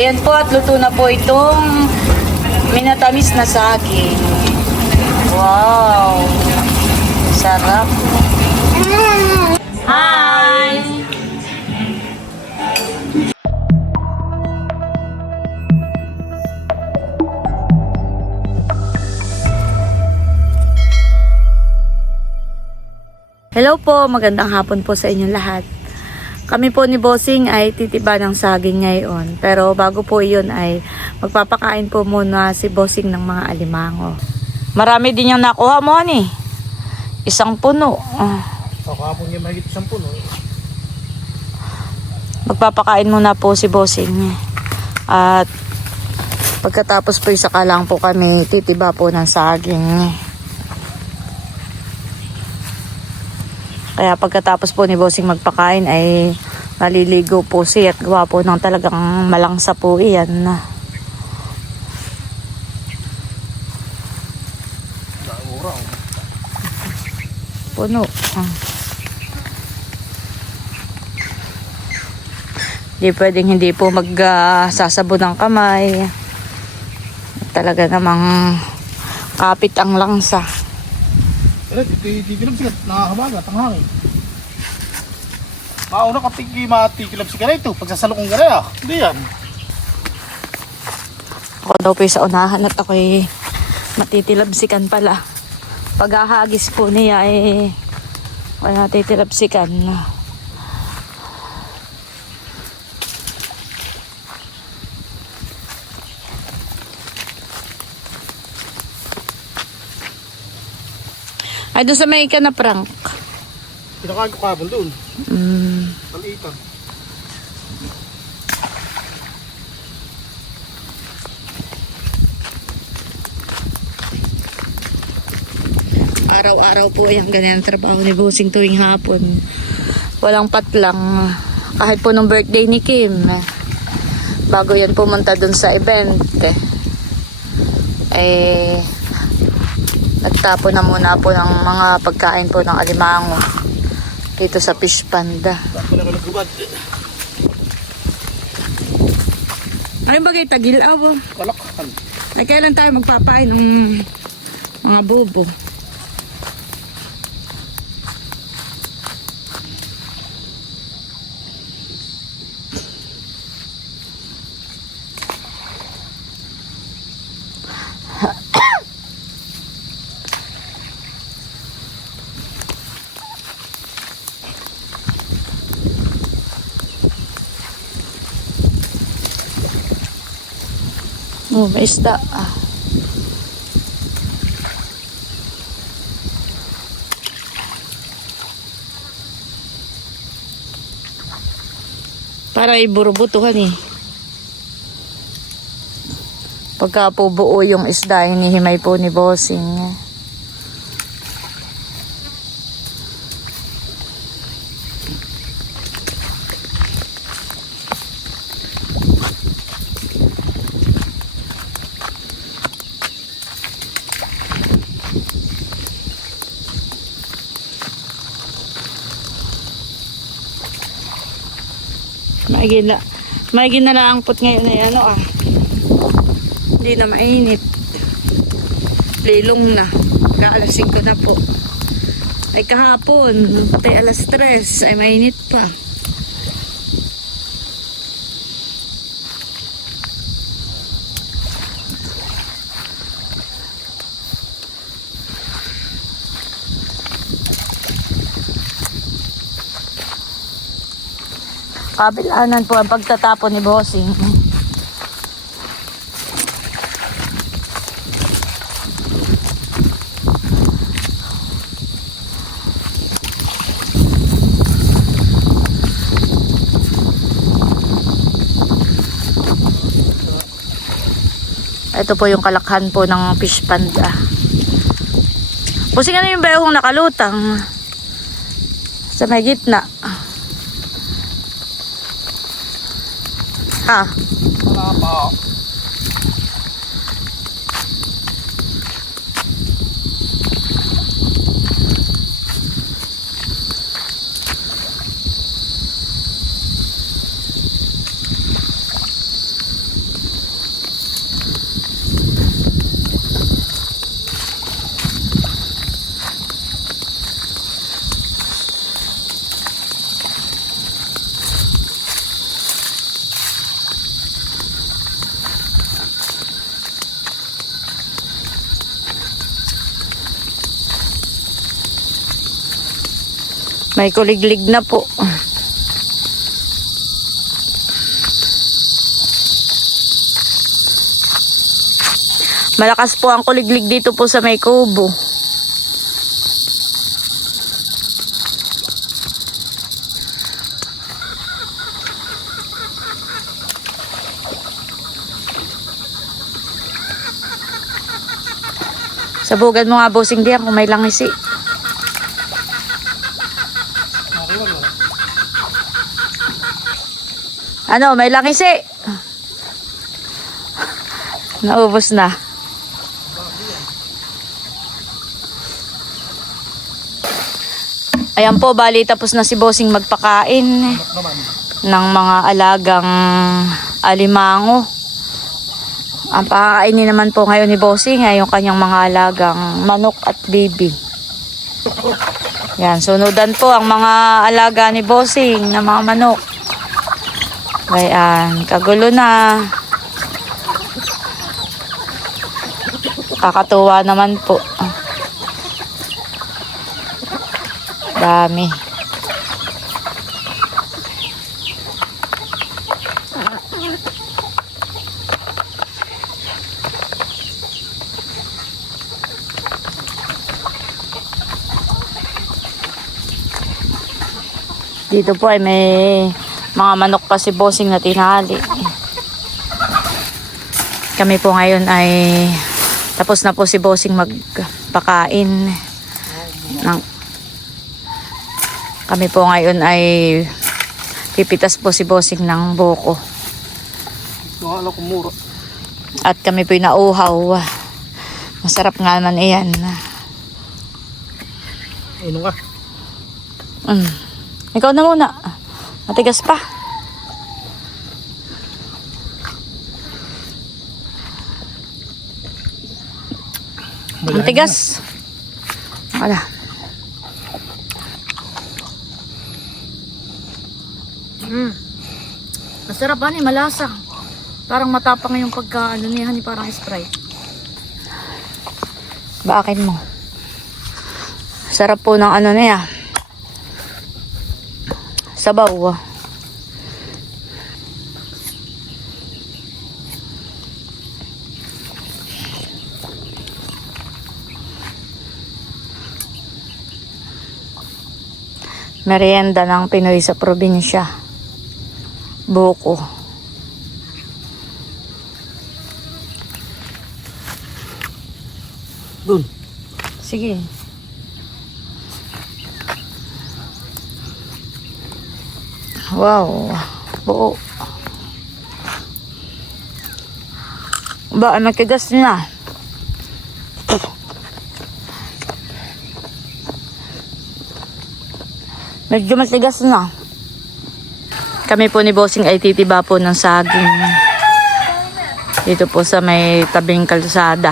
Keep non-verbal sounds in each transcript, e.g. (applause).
Ayan po at luto na po itong minatamis na saging. Wow! Sarap. Hi! Hello po, magandang hapon po sa inyong lahat. Kami po ni Bossing ay titiba ng saging ngayon. Pero bago po yun ay magpapakain po muna si Bossing ng mga alimango. Marami din yung nakuha mo ni. Isang puno. Ah, Kakapon niya mahigit isang puno. Magpapakain muna po si Bossing. At pagkatapos po isa lang po kami titiba po ng saging. Kaya pagkatapos po ni Bossing magpakain ay maliligo po siya at gawa po ng talagang malangsa po iyan. Puno. Hindi pwedeng hindi po magsasabo ng kamay. Talaga namang kapit ang langsa. Eh, di di kilab sikat nakakabagat ang hangin. Mauna kapag matikilab si ito, pagsasalo kong gaya. Hindi yan. Ako daw po sa unahan at ako'y matitilabsikan pala. Paghahagis po niya eh, wala natitilabsikan. Ay, doon sa may ka na prank. Pinakain ko kabon doon. Mm. Maliitan. Araw-araw po yung ganyan trabaho ni Bossing tuwing hapon. Walang patlang. Kahit po nung birthday ni Kim. Bago yan pumunta dun sa event. Eh, eh nagtapo na muna po ng mga pagkain po ng alimango. Dito sa fish panda. Tapos na ko nagbubad. Ay bagay tagil aw. Kalakhan. Ay kailan tayo magpapain ng mga bobo? Oh, may isda. Ah. Para iburubutuhan eh. Pagka po buo yung isda, hinihimay po ni Bossing. Maigi na, maigi na lang put ngayon na ano ah. Hindi na mainit. Lilong na. Kaalasin ko na po. Ay kahapon, tay alas tres, ay mainit pa. Kabilanan po ang pagtatapon ni Bossing. Ito po yung kalakhan po ng fish panda. Bossing ano yung bayong nakalutang? Sa may gitna. Ha? Wala pa. May kuliglig na po. Malakas po ang kuliglig dito po sa may kubo. Sabugan mo nga bossing diyan kung may langisi. Okay, Ano, may langisi. Naubos na. Ayan po, bali tapos na si Bossing magpakain ng mga alagang alimango. Ang pakakainin naman po ngayon ni Bossing ay yung kanyang mga alagang manok at baby. Yan, sunudan po ang mga alaga ni Bossing na mga manok. Ayan, kagulo na. Kakatuwa naman po. Dami. Dito po ay may mga manok pa si Bossing na tinali. Kami po ngayon ay tapos na po si Bossing magpakain. Ng, kami po ngayon ay pipitas po si Bossing ng buko. At kami po nauhaw. Masarap nga naman iyan. Inom ka. Mm. Ikaw na muna. Matigas pa. Ang tigas. Wala. Mm. Masarap ani, malasa. Parang matapang yung pagka ano ni parang Sprite. Baakin mo. Sarap po ng ano niya. Sabaw. ah. Merienda ng Pinoy sa probinsya. Buko. Doon. Sige. Wow. Buo. Ba, ay matigas na. Medyo matigas na. Kami po ni Bossing ay titiba po ng saging. Dito po sa may tabing kalsada.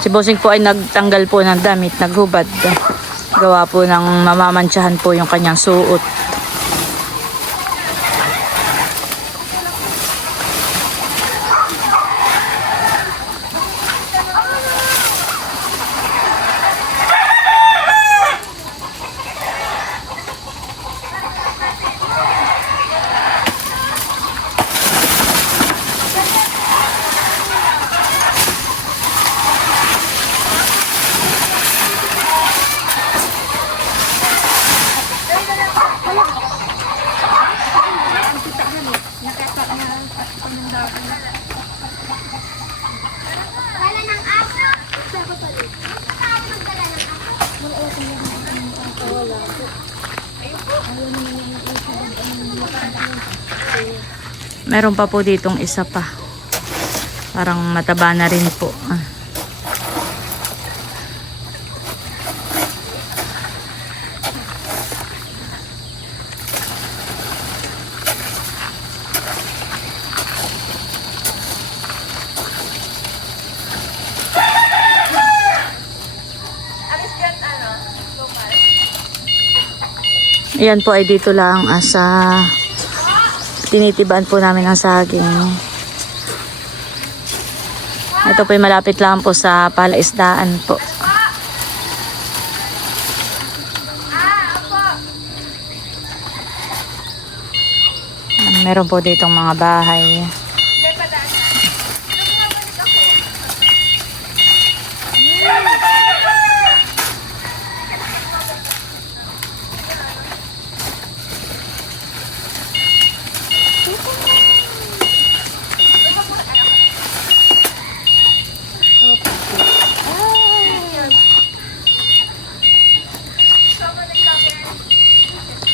Si Bossing po ay nagtanggal po ng damit, naghubad. Gawa po ng mamamantsahan po yung kanyang suot. Meron pa po ditong isa pa. Parang mataba na rin po. Ah. Ayan po ay dito lang ah, sa tinitibaan po namin ang saging. Ito po yung malapit lang po sa palaisdaan po. Meron po ditong mga bahay.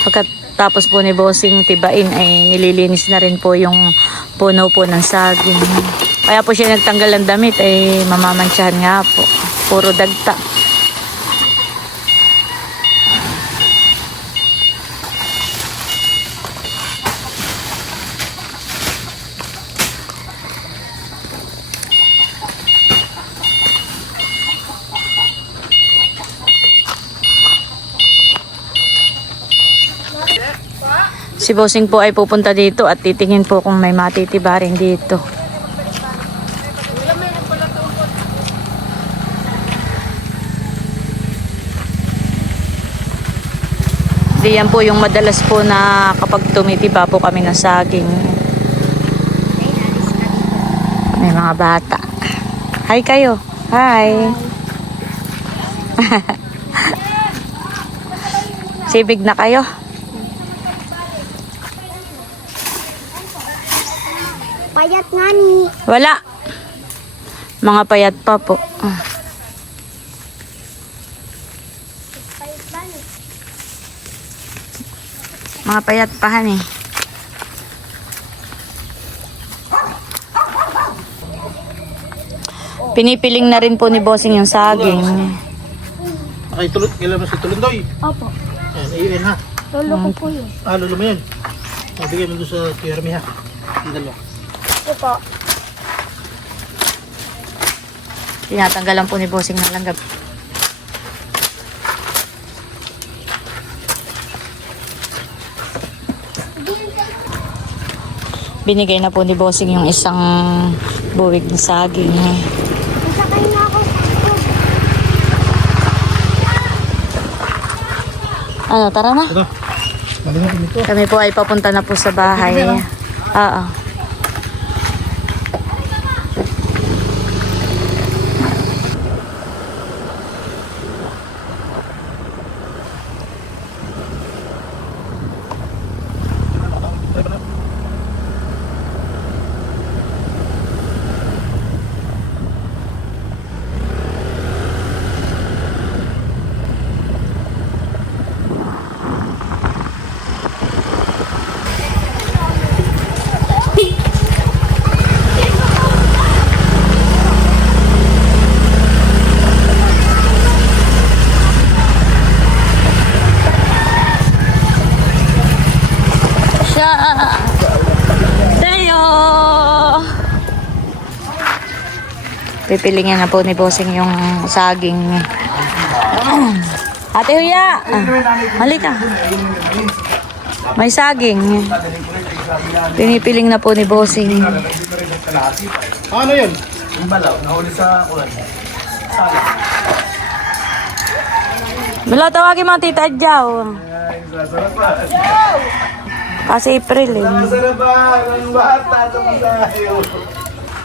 Pagkatapos po ni Bossing tibain ay nililinis na rin po yung puno po ng saging. Kaya po siya nagtanggal ng damit ay mamamantsahan nga po. Puro dagta. Si Bossing po ay pupunta dito at titingin po kung may matitiba rin dito. Diyan po yung madalas po na kapag tumitiba po kami ng saging. May mga bata. Hi kayo. Hi. (laughs) Sibig na kayo. Payat nga ni. Wala. Mga payat pa po. Ah. Payat ba ni? Mga payat pa han eh. Pinipiling na rin po ni Bossing yung saging. Ay, tulot. Kailan mo si Tulundoy? Opo. Ayan, ayun ha. Lolo ko po yun. Ah, lolo mo yan. Mabigay mo doon sa Pierre ha. Yung dalawa. Opo. Tinatanggalan po ni Bossing ng langgam. Binigay na po ni Bossing yung isang buwig na saging. Isakay na ako. Ano, tara na. Ito. Kami po ay papunta na po sa bahay. Oo. Siya. Tayo. Pipilingin na po ni Bossing yung saging. (clears throat) Ate Huya, ah, halika. May saging. Pinipiling na po ni Bossing. Ano yun? Mula tawagin mga tita Adjaw. Kasi April eh.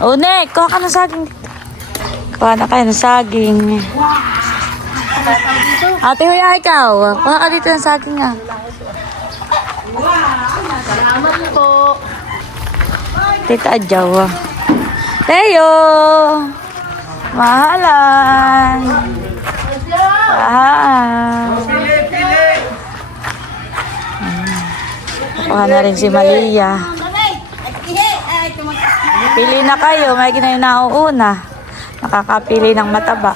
Une, kuha ka ng saging. Kuha na kayo ng saging. Ate Huya, ikaw. Kuha ka dito ng saging ah. Salamat po. Tita Adjaw. Teo! Mahalan! Ah. Kuha na rin si Malia. Pili na kayo, may ginayon na nauuna. Nakakapili ng mataba.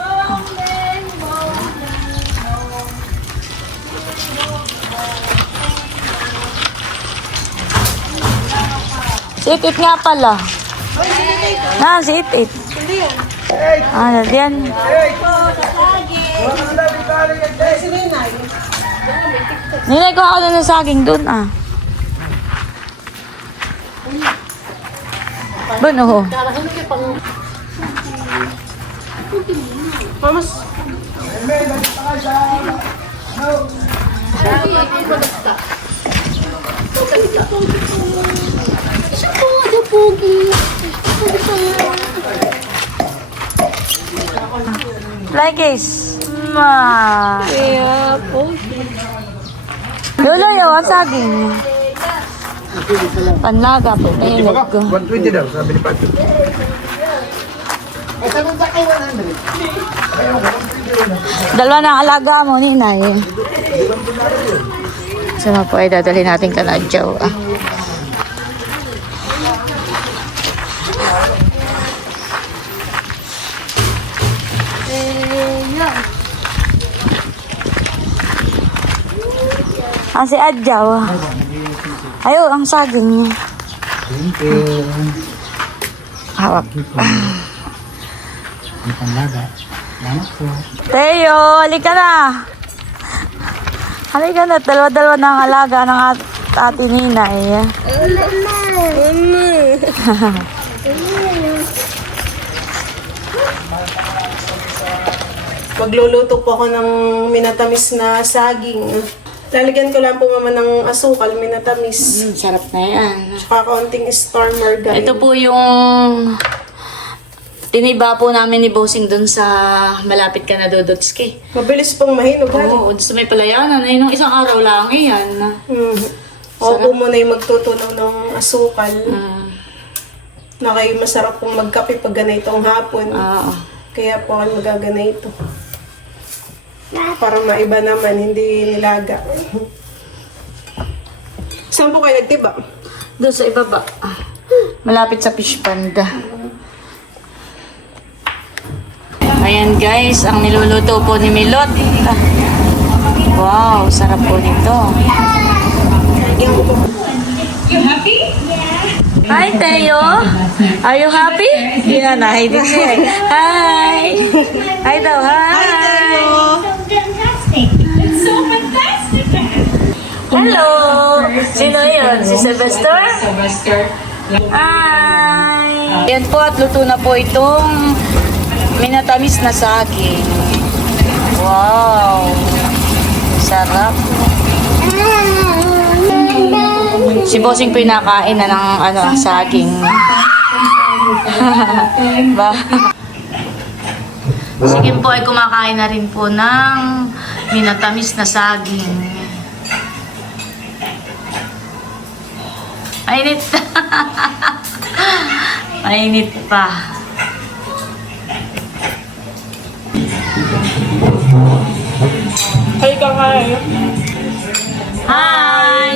Si Itit nga pala. Na, si Itit. Ah, yan. Nilay ko ako na ng saging dun ah. Ba no? Pugi. Pugi pa Like guys. Ma. Kaya po. Lolo, yaw ang saging. Panlaga po. Ayun, Baka, go. 120 daw, sabi ni Patrick. Dalawa na alaga mo, ninay. Sana po ay dadali natin ka na, Joe. Ah. Ah, si Adjaw. Ayo, ang saging niya. Thank you. Hawak. May panlaga. Salamat po. Teo, halika na. Halika na, dalawa-dalawa na ang alaga ng at ate Ninay. Magluluto po ako ng minatamis na saging. Lalagyan ko lang po mama ng asukal, minatamis. Mm, sarap na yan. Tsaka kaunting star margarine. Ito po yung tiniba po namin ni Bossing dun sa malapit ka na Dodotski. Mabilis pong mahinog. Oo, dun sa may palayanan. Ay, nung isang araw lang, iyan. Mm. Ako po muna yung magtutunaw ng asukal. Mm, Na kayo masarap pong magkape pag ganitong hapon. oo. Kaya po ako magaganito. Para maiba naman, hindi nilaga. Saan po kayo nagtiba? Doon sa ibaba. Malapit sa fish panda. Ayan guys, ang niluluto po ni Milot. Wow, sarap po nito. Hi, Teo. Are you happy? Yeah, nahidig siya. eh. Hi. Hi daw, hi. Hello. Sino yun? Si Sylvester? Sylvester. Hi. Yan po at luto na po itong minatamis na saging. Wow. Sarap. Si Bossing pinakain na ng ano, saging. (laughs) ba? Sige po ay kumakain na rin po ng minatamis na saging. Mainit. (laughs) Mainit pa. Halika nga eh. Hi!